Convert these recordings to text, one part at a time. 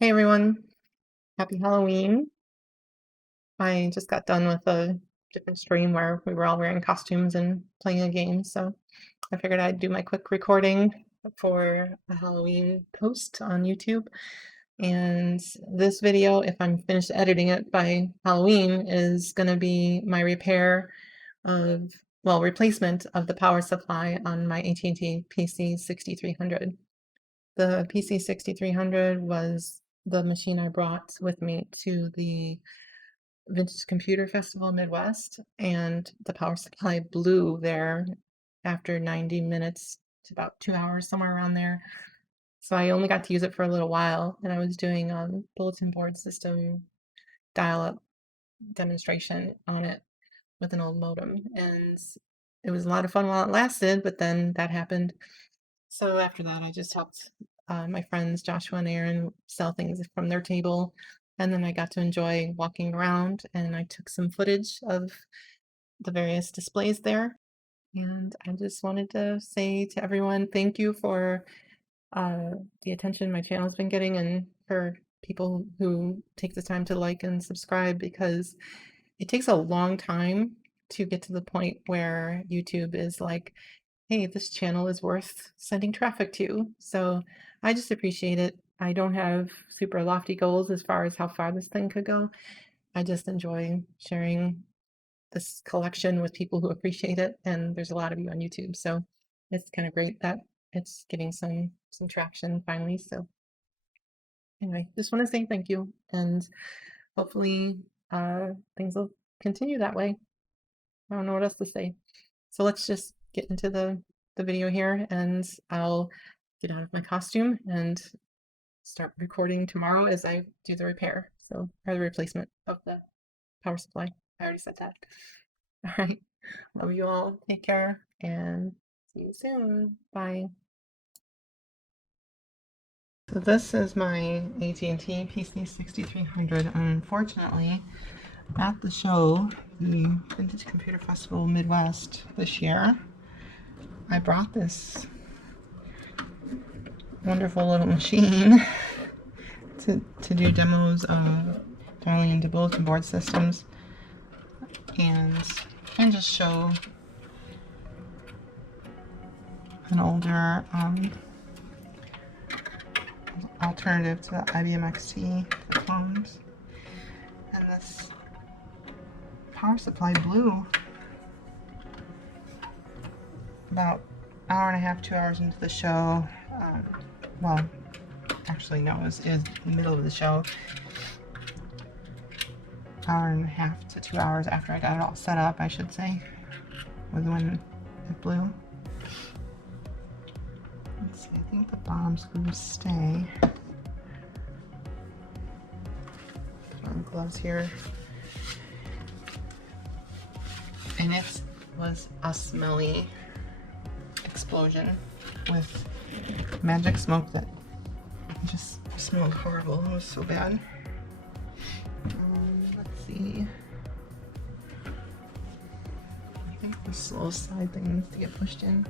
Hey everyone, happy Halloween. I just got done with a different stream where we were all wearing costumes and playing a game, so I figured I'd do my quick recording for a Halloween post on YouTube. And this video, if I'm finished editing it by Halloween, is going to be my replacement of the power supply on my AT&T PC-6300. The PC-6300 was the machine I brought with me to the Vintage Computer Festival Midwest, and the power supply blew there after 90 minutes to about 2 hours, somewhere around there. So I only got to use it for a little while, and I was doing bulletin board system dial-up demonstration on it with an old modem, and it was a lot of fun while it lasted, but then that happened. So after that, I just helped my friends Joshua and Aaron sell things from their table. And then I got to enjoy walking around, and I took some footage of the various displays there. And I just wanted to say to everyone, thank you for the attention my channel's been getting, and for people who take the time to like and subscribe, because it takes a long time to get to the point where YouTube is like, hey, this channel is worth sending traffic to. So I just appreciate it. I don't have super lofty goals as far as how far this thing could go. I just enjoy sharing this collection with people who appreciate it, and there's a lot of you on YouTube, so it's kind of great that it's getting some traction finally. So anyway, just want to say thank you, and hopefully things will continue that way. I don't know what else to say. So let's just get into the video here, and I'll get out of my costume and start recording tomorrow as I do the repair. So, or the replacement of the power supply. I already said that. All right. Love you all. Take care and see you soon. Bye. So this is my AT&T PC-6300. Unfortunately, at the show, the Vintage Computer Festival Midwest this year, I brought this wonderful little machine to do demos of dialing into bulletin board systems and just show an older alternative to the IBM XT phones. And this power supply blew about an hour and a half, 2 hours into the show. Well, actually no, it was in the middle of the show. Hour and a half to 2 hours after I got it all set up, I should say, was when it blew. Let's see, I think the bottom screws stay. Put on gloves here. And it was a smelly explosion with magic smoke that just smelled horrible. It was so bad. Let's see. I think this little side thing needs to get pushed in.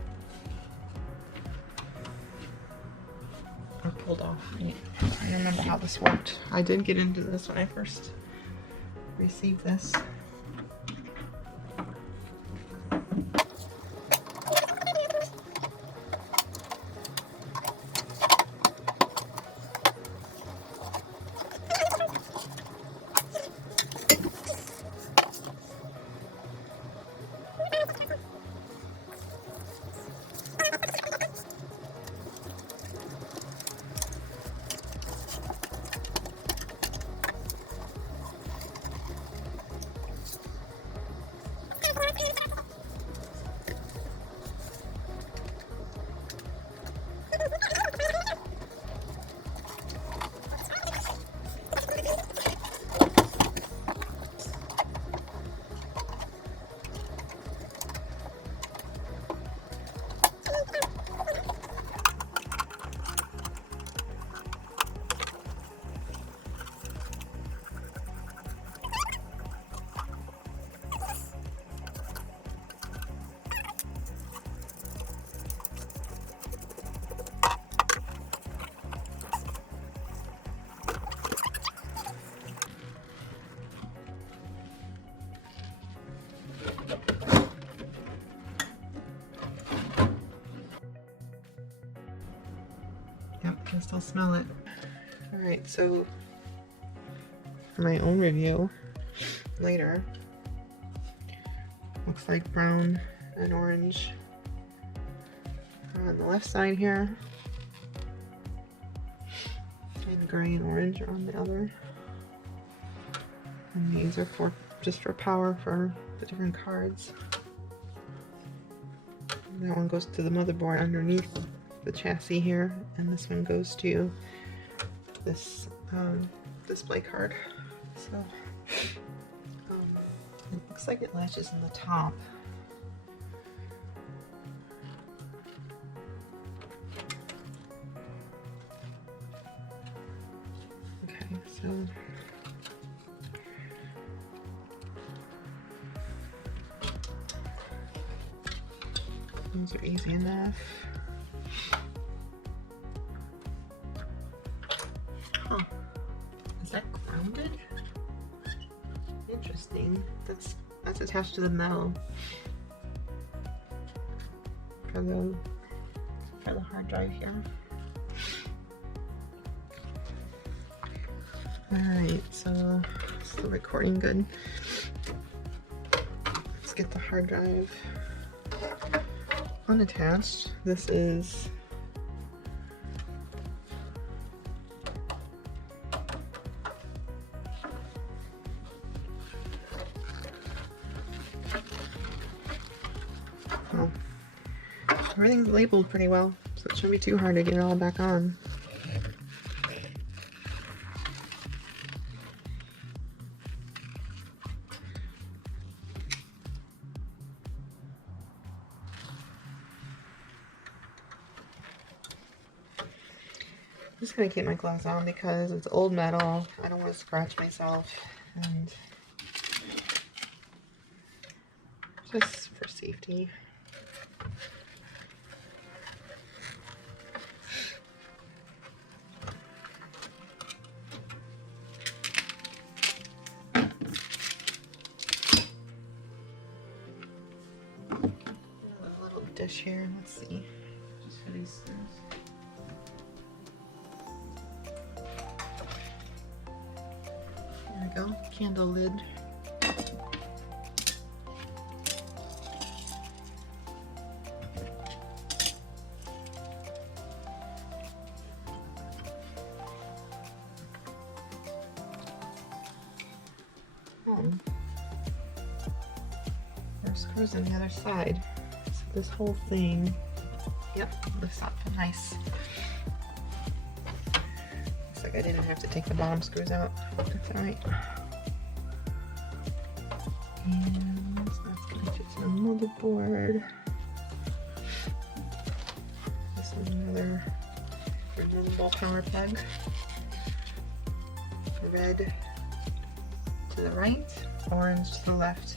Or pulled off. I remember how this worked. I did get into this when I first received this. Yep, I can still smell it. Alright, so for my own review later, looks like brown and orange on the left side here, and gray and orange are on the other. And these are for just for power for the different cards. And that one goes to the motherboard underneath the chassis here, and this one goes to this display card. So it looks like it latches in the top. Okay, so these are easy enough. Huh. Is that grounded? Interesting. That's attached to the metal for the hard drive here. Alright, so is the recording good? Let's get the hard drive unattached. This is everything's labeled pretty well, so it shouldn't be too hard to get it all back on. I'm just gonna keep my gloves on because it's old metal. I don't want to scratch myself, and just for safety. A little dish here. Let's see. Just for these things. There we go, candle lid. There's screws on the other side. So this whole thing, yep, lifts up nice. Looks like I didn't have to take the bottom screws out. That's alright. And that's connected to the motherboard. This is another removable power plug. Red to the right, orange to the left.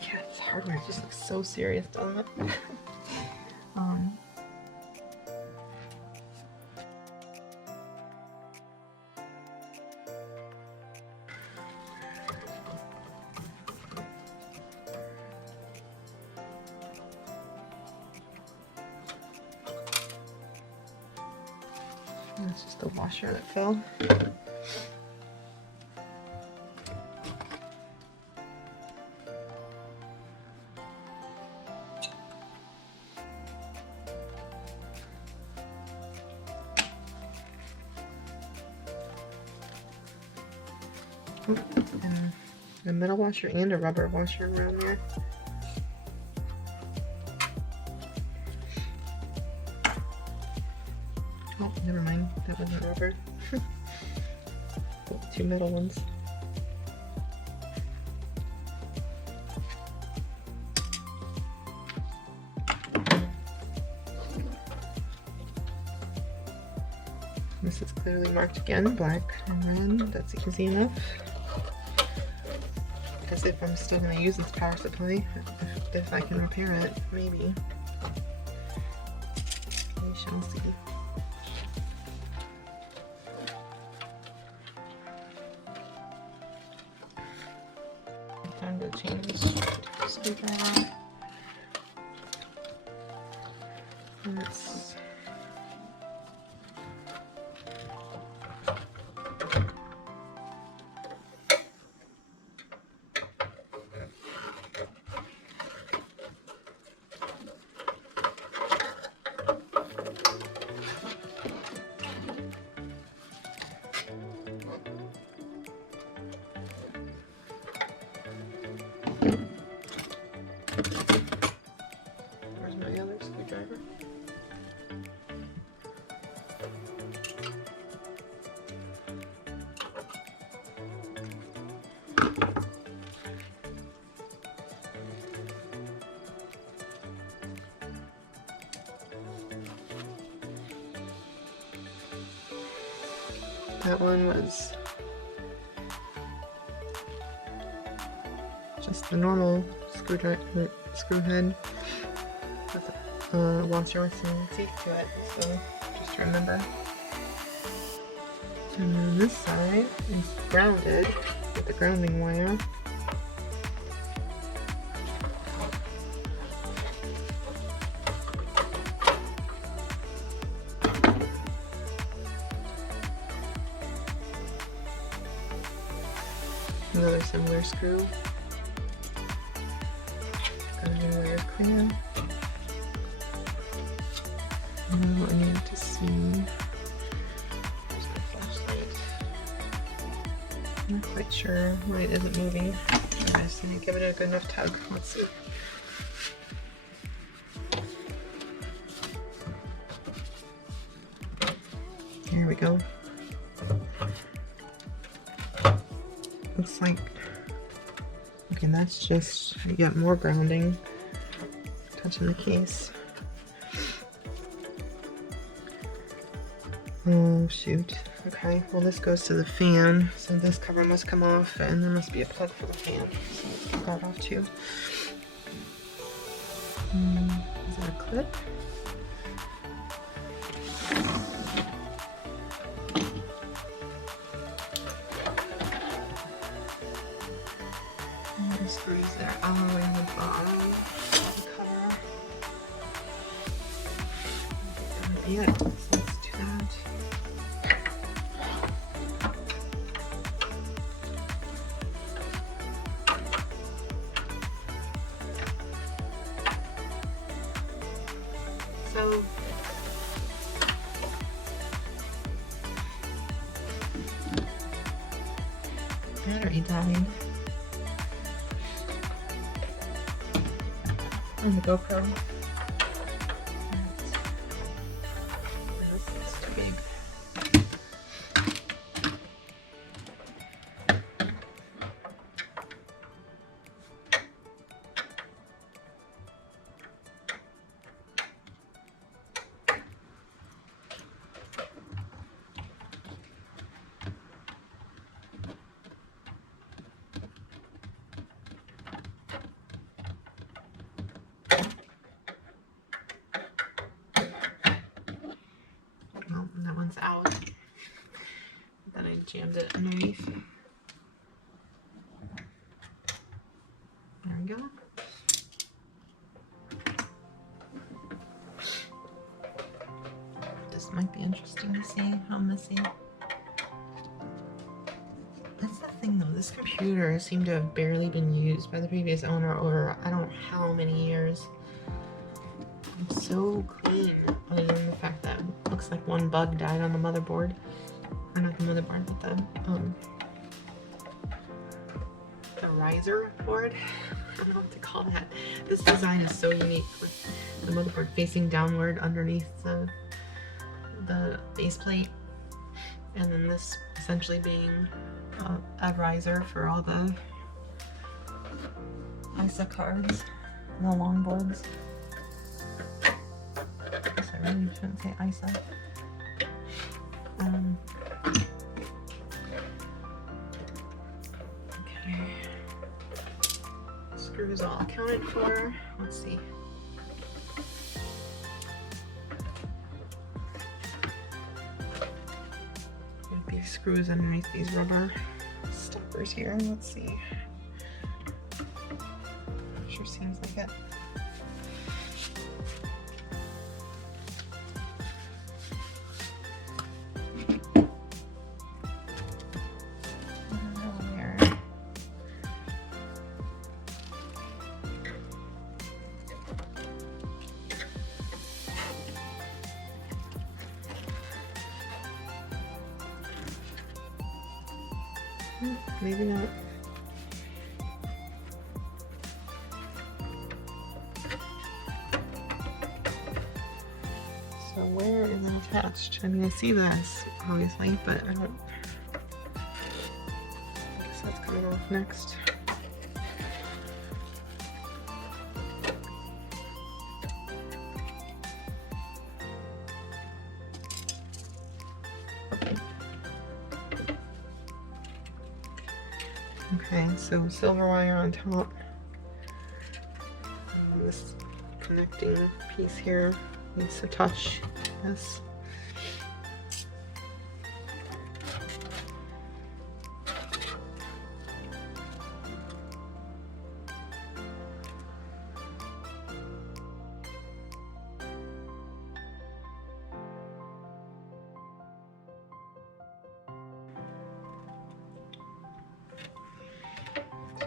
Yeah, this hardware just looks so serious, doesn't it? That's just the washer that fell. And a metal washer and a rubber washer around there. Oh, never mind. That wasn't rubber. Two metal ones. This is clearly marked again, black and red. That's easy enough. Because if I'm still going to use this power supply, if I can repair it, maybe. We shall see. Time to change the screwdriver. Let's where's my other screwdriver? That one was just the normal screwdriver, screw head with a washer with some teeth to it, so just to remember. And then this side is grounded with the grounding wire. Another similar screw. Grounding wire clear. Now I need to see. There's the flashlight. I'm not quite sure why it isn't moving. I just need to give it a good enough tug. Let's see. Here we go. Looks like, okay, that's just, you got more grounding touching the case. Oh shoot. Okay, well this goes to the fan, so this cover must come off, and there must be a plug for the fan. So let's get that off too. Is that a clip? The screws there all the way in the bottom of the cover. Yeah, so let's do that. So battery died on the GoPro. This is too big. Well, that one's out. Then I jammed it underneath. There we go. This might be interesting to see how messy. That's the thing though, this computer seemed to have barely been used by the previous owner over I don't know how many years. It's so clean, other than the fact that it looks like one bug died on the motherboard. Or not the motherboard, but the riser board. I don't know what to call that. This design is so unique with the motherboard facing downward underneath the base plate, and then this essentially being a riser for all the ISA cards and the long boards. I really shouldn't say ISA. Okay. screws all accounted for. Let's see. These screws underneath these rubber stoppers here. Let's see. Sure seems like it. Maybe not. So where is it attached? I mean, I see this, obviously, but I don't... I guess that's coming off next. Okay, so silver wire on top. And this connecting piece here needs to touch this.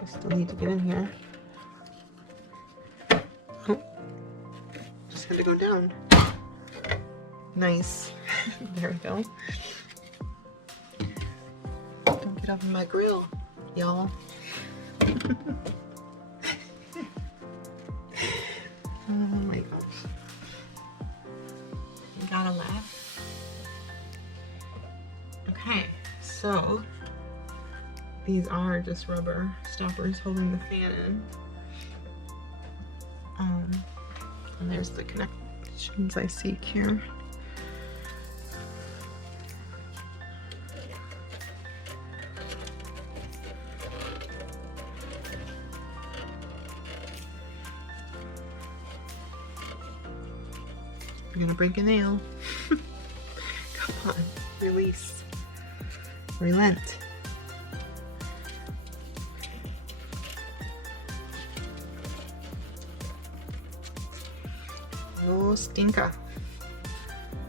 Still need to get in here. Oh, just had to go down. Nice. There we go. Don't get up in my grill, y'all. Oh my gosh. You gotta laugh. Okay, so these are just rubber stoppers holding the fan in. And there's the connections I seek here. You're gonna break a nail. Come on, release. Relent. No stinker.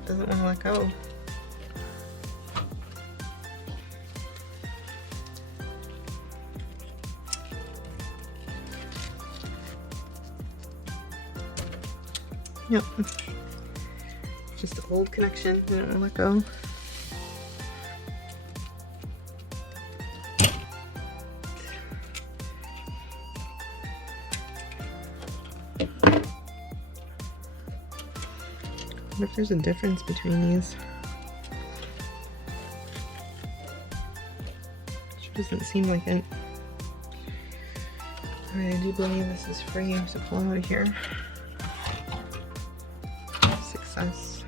Doesn't want to let go. Yep. Just an old connection. I don't want to let go. I wonder if there's a difference between these. Sure doesn't seem like it. Alright, I do believe this is free to pull out of here. Success.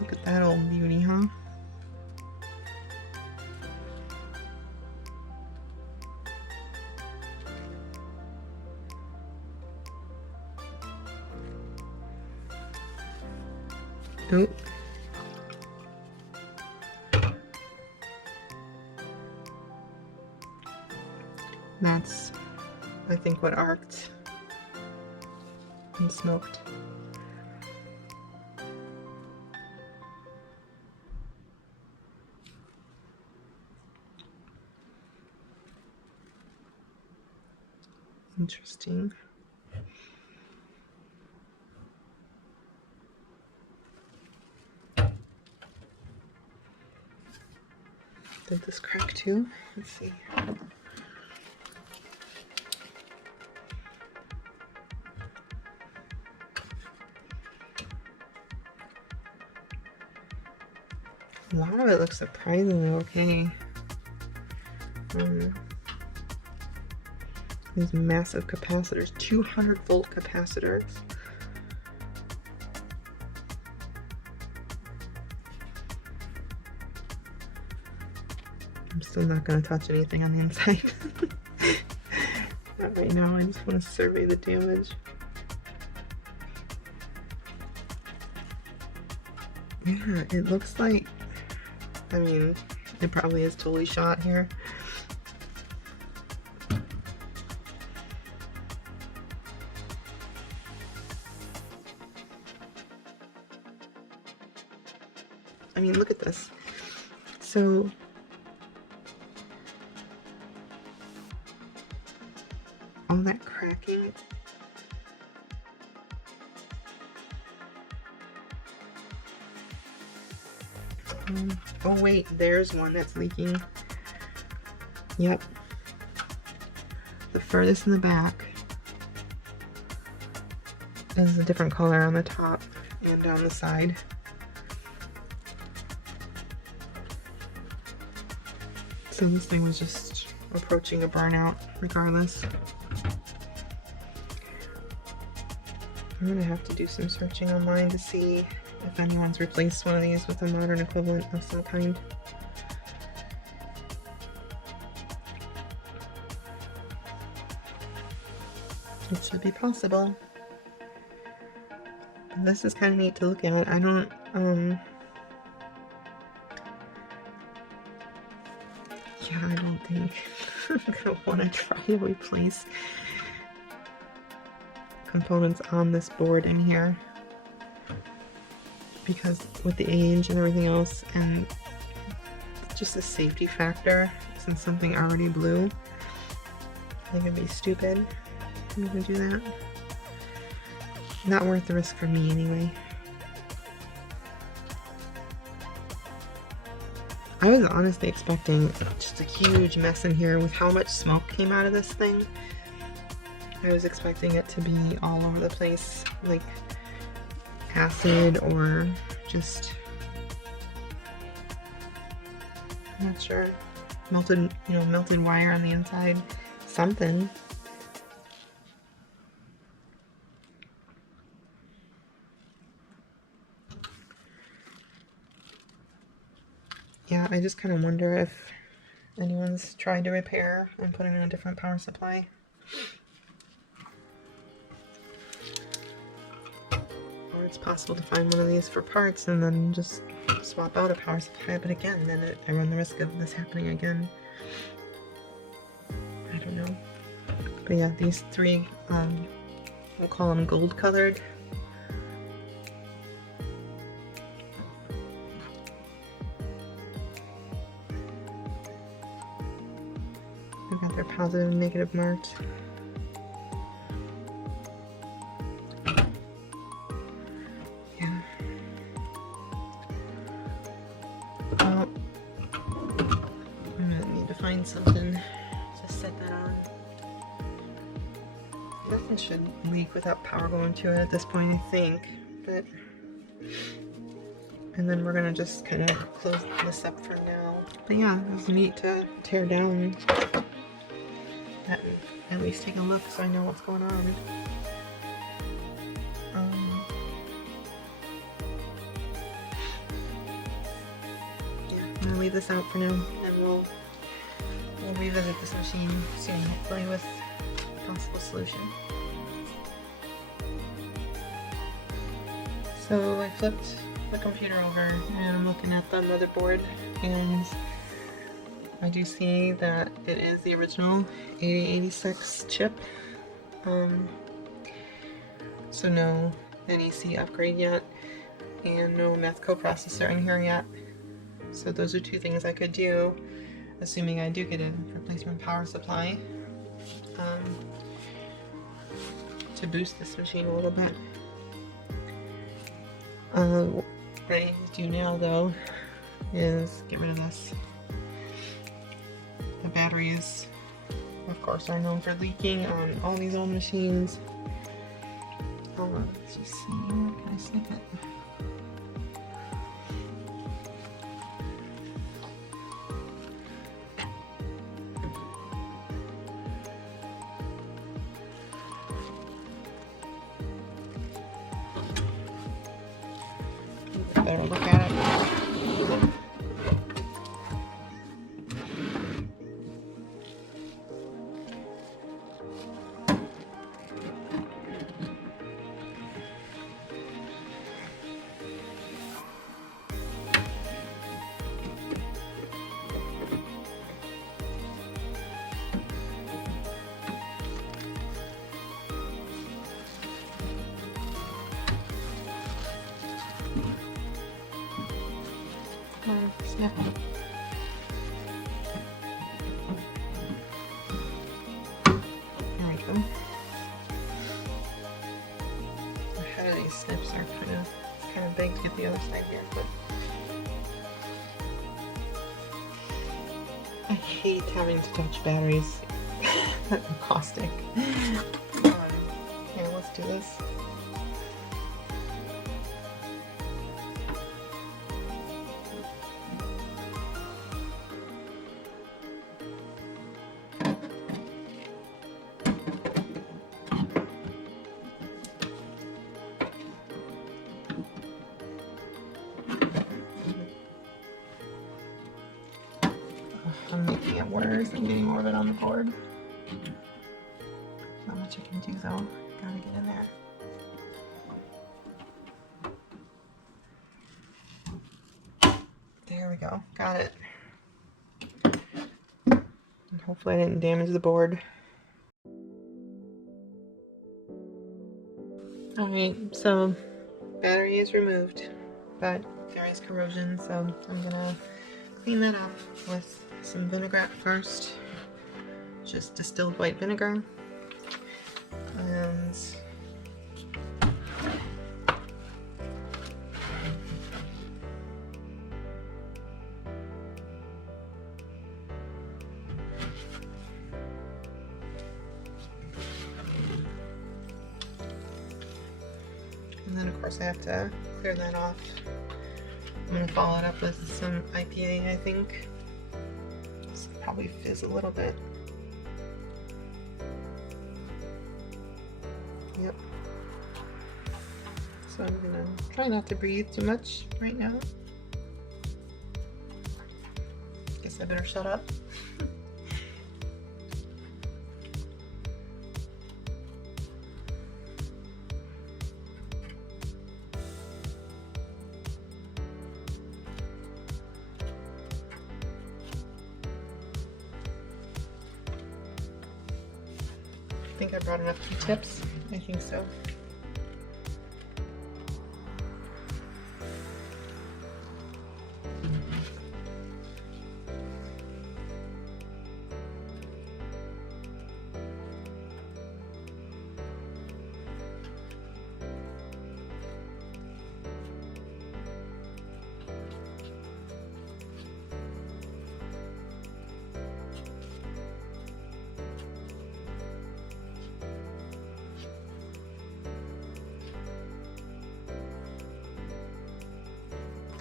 Look at that old beauty, huh? Nope. That's, I think, what arced and smoked. Interesting. Did this crack too? Let's see. A lot of it looks surprisingly okay. These massive capacitors, 200-volt capacitors. I'm still not going to touch anything on the inside. Not right now, I just want to survey the damage. Yeah, it looks like, I mean, it probably is totally shot here. I mean, look at this. So all that cracking. Oh wait, there's one that's leaking. Yep. The furthest in the back is a different color on the top and down the side. So this thing was just approaching a burnout regardless. I'm gonna have to do some searching online to see if anyone's replaced one of these with a modern equivalent of some kind. It should be possible. This is kind of neat to look at. I don't, yeah, I don't think I'm gonna want to try to replace components on this board in here, because with the age and everything else, and just a safety factor, since something already blew, I think it'd be stupid for me to do that. Not worth the risk for me anyway. I was honestly expecting just a huge mess in here with how much smoke came out of this thing. I was expecting it to be all over the place, like acid or just, I'm not sure, melted, you know, melted wire on the inside, something. Yeah, I just kind of wonder if anyone's tried to repair and put in a different power supply. Or it's possible to find one of these for parts and then just swap out a power supply, but again, then I run the risk of this happening again. I don't know. But yeah, these three, we'll call them gold colored. They've got their positive and negative marked. Yeah. Well, I'm gonna need to find something to set that on. Nothing should leak without power going to it at this point, I think. But, and then we're gonna just kind of close this up for now. But yeah, it was neat to tear down. At least take a look so I know what's going on. Yeah, I'm gonna leave this out for now, and we'll revisit this machine soon, hopefully with a possible solution. So I flipped the computer over and I'm looking at the motherboard, and I do see that it is the original 8086 chip. So no NEC upgrade yet, and no math coprocessor in here yet. So those are two things I could do, assuming I do get a replacement power supply, to boost this machine a little bit. What I need to do now though is get rid of this. The batteries, of course, are known for leaking on all these old machines. Let's just see, where can I snip it? Better look at it. Yep. There we go. The head of these snips are kind of big to get the other side here, but I hate having to touch batteries that are caustic. Here, let's do this. I'm making it worse. I'm getting more of it on the board. Not much I can do though. Gotta get in there. There we go. Got it. And hopefully I didn't damage the board. Alright, so battery is removed, but there is corrosion, so I'm gonna clean that up with some vinaigrette first. Just distilled white vinegar. And then of course I have to clear that off. I'm going to follow it up with some IPA, I think. This will probably fizz a little bit. Yep. So I'm going to try not to breathe too much right now. Guess I better shut up. I think I brought enough Q-tips. I think so.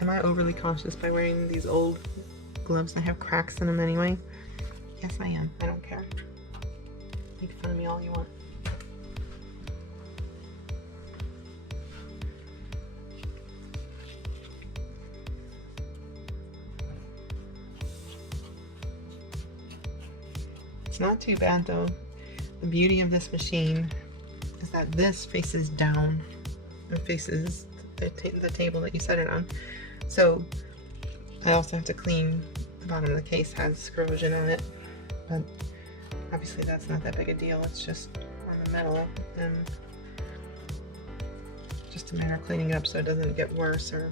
Am I overly cautious by wearing these old gloves that have cracks in them anyway? Yes, I am. I don't care. Make fun of me all you want. It's not too bad though. The beauty of this machine is that this faces down. It faces the table that you set it on. So I also have to clean the bottom of the case, has corrosion on it, but obviously that's not that big a deal. It's just on the metal and just a matter of cleaning it up so it doesn't get worse or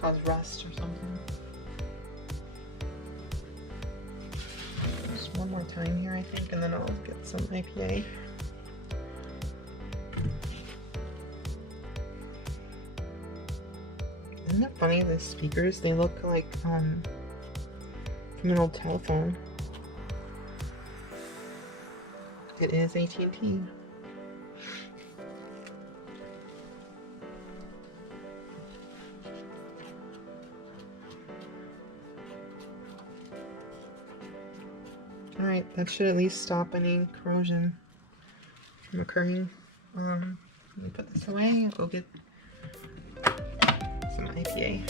cause rust or something. Just one more time here I think, and then I'll get some IPA. Isn't it funny, the speakers, they look like from an old telephone. It is AT&T. Alright, that should at least stop any corrosion from occurring. Let me put this away and go get some IPA.